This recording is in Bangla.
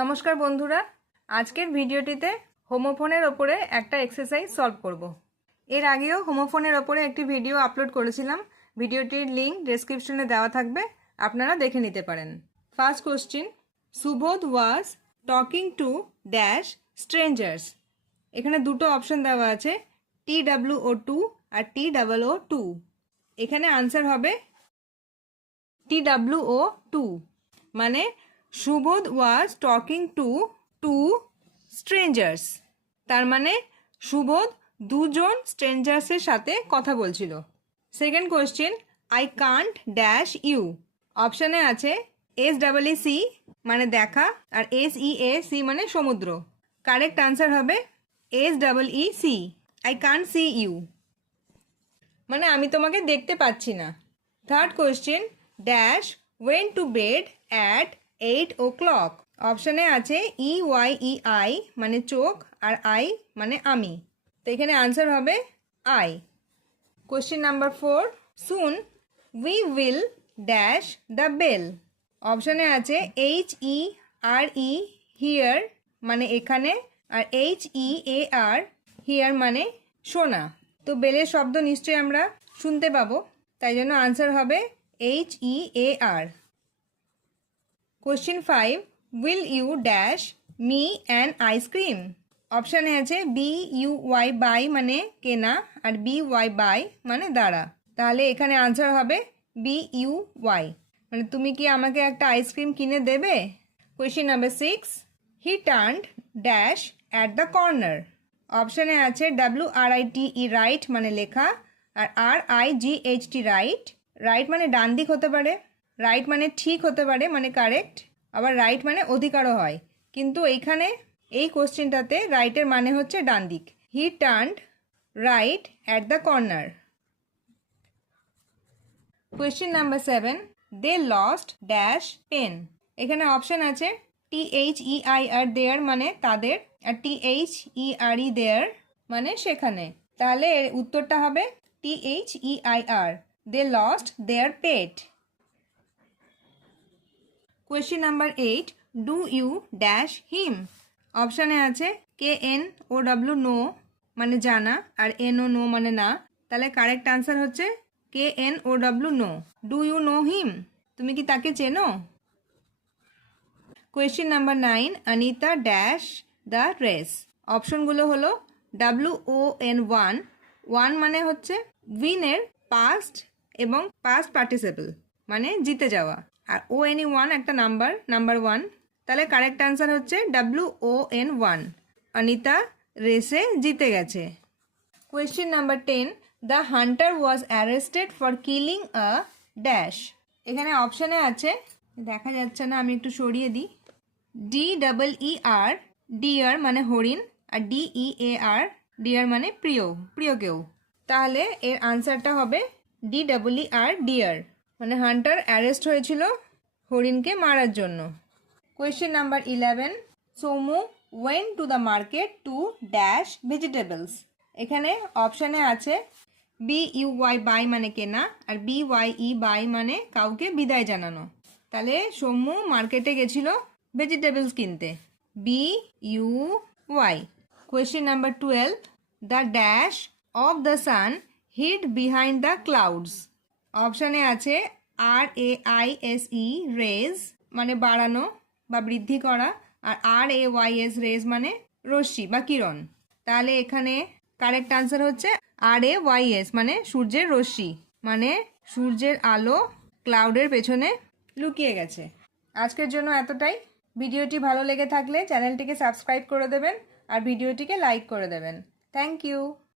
নমস্কার বন্ধুরা, আজকের ভিডিওটিতে হোমোফোনের ওপরে একটা এক্সারসাইজ সলভ করব। এর আগেও হোমোফোনের ওপরে একটি ভিডিও আপলোড করেছিলাম, ভিডিওটির লিঙ্ক ডেসক্রিপশনে দেওয়া থাকবে, আপনারা দেখে নিতে পারেন। First question Subodh was talking to dash strangers এখানে দুটো অপশন দেওয়া আছে টি ডাব্লিউ ও টু আর টি ডাবল ও টু এখানে আনসার হবে টি ডাব্লিউ ও টু মানে Subodh was talking to two strangers তার মানে সুবোধ দুজন স্ট্রেঞ্জার্সের সাথে কথা বলছিল। Second question I can't dash you অপশানে আছে এস ডাবল ই সি মানে দেখা আর এস ই এ সি মানে সমুদ্র। কারেক্ট আনসার হবে S double E see I can't see you মানে আমি তোমাকে দেখতে পাচ্ছি না। Third question dash went to bed at eight o'clock অপশানে আছে ই ওয়াই ই আই মানে চোখ, আর আই মানে আমি। তো এখানে আনসার হবে I question number four soon we will dash the bell অপশানে আছে H E R E here মানে এখানে, আর H E A R here মানে শোনা। তো বেলের শব্দ নিশ্চয়ই আমরা শুনতে পাবো। তাই জন্য আনসার হবে H E A R question five will you dash me an ice cream অপশানে আছে বি ইউ ওয়াই বাই মানে কেনা আর বি ওয়াই বাই মানে দাঁড়া। তাহলে এখানে আনসার হবে বি ইউ ওয়াই মানে তুমি কি আমাকে একটা আইসক্রিম কিনে দেবে? Question number six he turned dash at the corner অপশানে আছে W R I T E write মানে লেখা আর R I G H T right right মানে ডান দিক হতে পারে। রাইট মানে ঠিক হতে পারে মানে কারেক্ট আবার রাইট মানে অধিকারও হয়। কিন্তু এইখানে, এই কোশ্চেনটাতে রাইটের মানে হচ্ছে ডান দিক। He turned right at the corner question number seven they lost dash pen এখানে অপশন আছে টি এইচ ই আই আর দেয়ার মানে তাদের, আর টি এইচ ই আর ই দেয়ার মানে সেখানে। তাহলে উত্তরটা হবে T H E I R they lost their pet question number eight do you dash him অপশানে আছে K N O W know মানে জানা আর এন ও নো মানে না। তাহলে কারেক্ট আনসার হচ্ছে K N O W know do you know him তুমি কি তাকে চেনো? Question number nine Anita dash the race অপশনগুলো হলো W O N won won মানে হচ্ছে উইনের পাস্ট এবং পাস্ট পার্টিসিপল মানে জিতে যাওয়া। আর ও এন ই ওয়ান একটা নাম্বার নাম্বার ওয়ান তাহলে কারেক্ট আনসার হচ্ছে W O N won Anita রেসে জিতে গেছে। Question number ten the hunter was arrested for killing a dash এখানে অপশানে আছে, দেখা যাচ্ছে না, আমি একটু সরিয়ে দিই। D double E R deer মানে হরিণ, আর D E A R deer মানে প্রিয় প্রিয় কেউ। তাহলে এর আনসারটা হবে D double E R deer মানে হান্টার অ্যারেস্ট হয়েছিল হরিণকে মারার জন্য। Question number eleven Somu went to the market to dash vegetables এখানে অপশানে আছে বি ইউ ওয়াই বাই মানে কেনা আর বি ওয়াই ই বাই মানে কাউকে বিদায় জানানো। তাহলে সোমু মার্কেটে গেছিল ভেজিটেবলস কিনতে। B U Y question number twelve the dash of the sun hid behind the clouds অপশানে আছে R A I S E raise মানে বাড়ানো বা বৃদ্ধি করা, আর R A Y S rays মানে রশ্মি বা কিরণ। তাহলে এখানে কারেক্ট আনসার হচ্ছে আর এ ওয়াই এস মানে সূর্যের রশ্মি মানে সূর্যের আলো ক্লাউডের পেছনে লুকিয়ে গেছে। আজকের জন্য এতটাই। ভিডিওটি ভালো লেগে থাকলে চ্যানেলটিকে সাবস্ক্রাইব করে দেবেন আর ভিডিওটিকে লাইক করে দেবেন। Thank you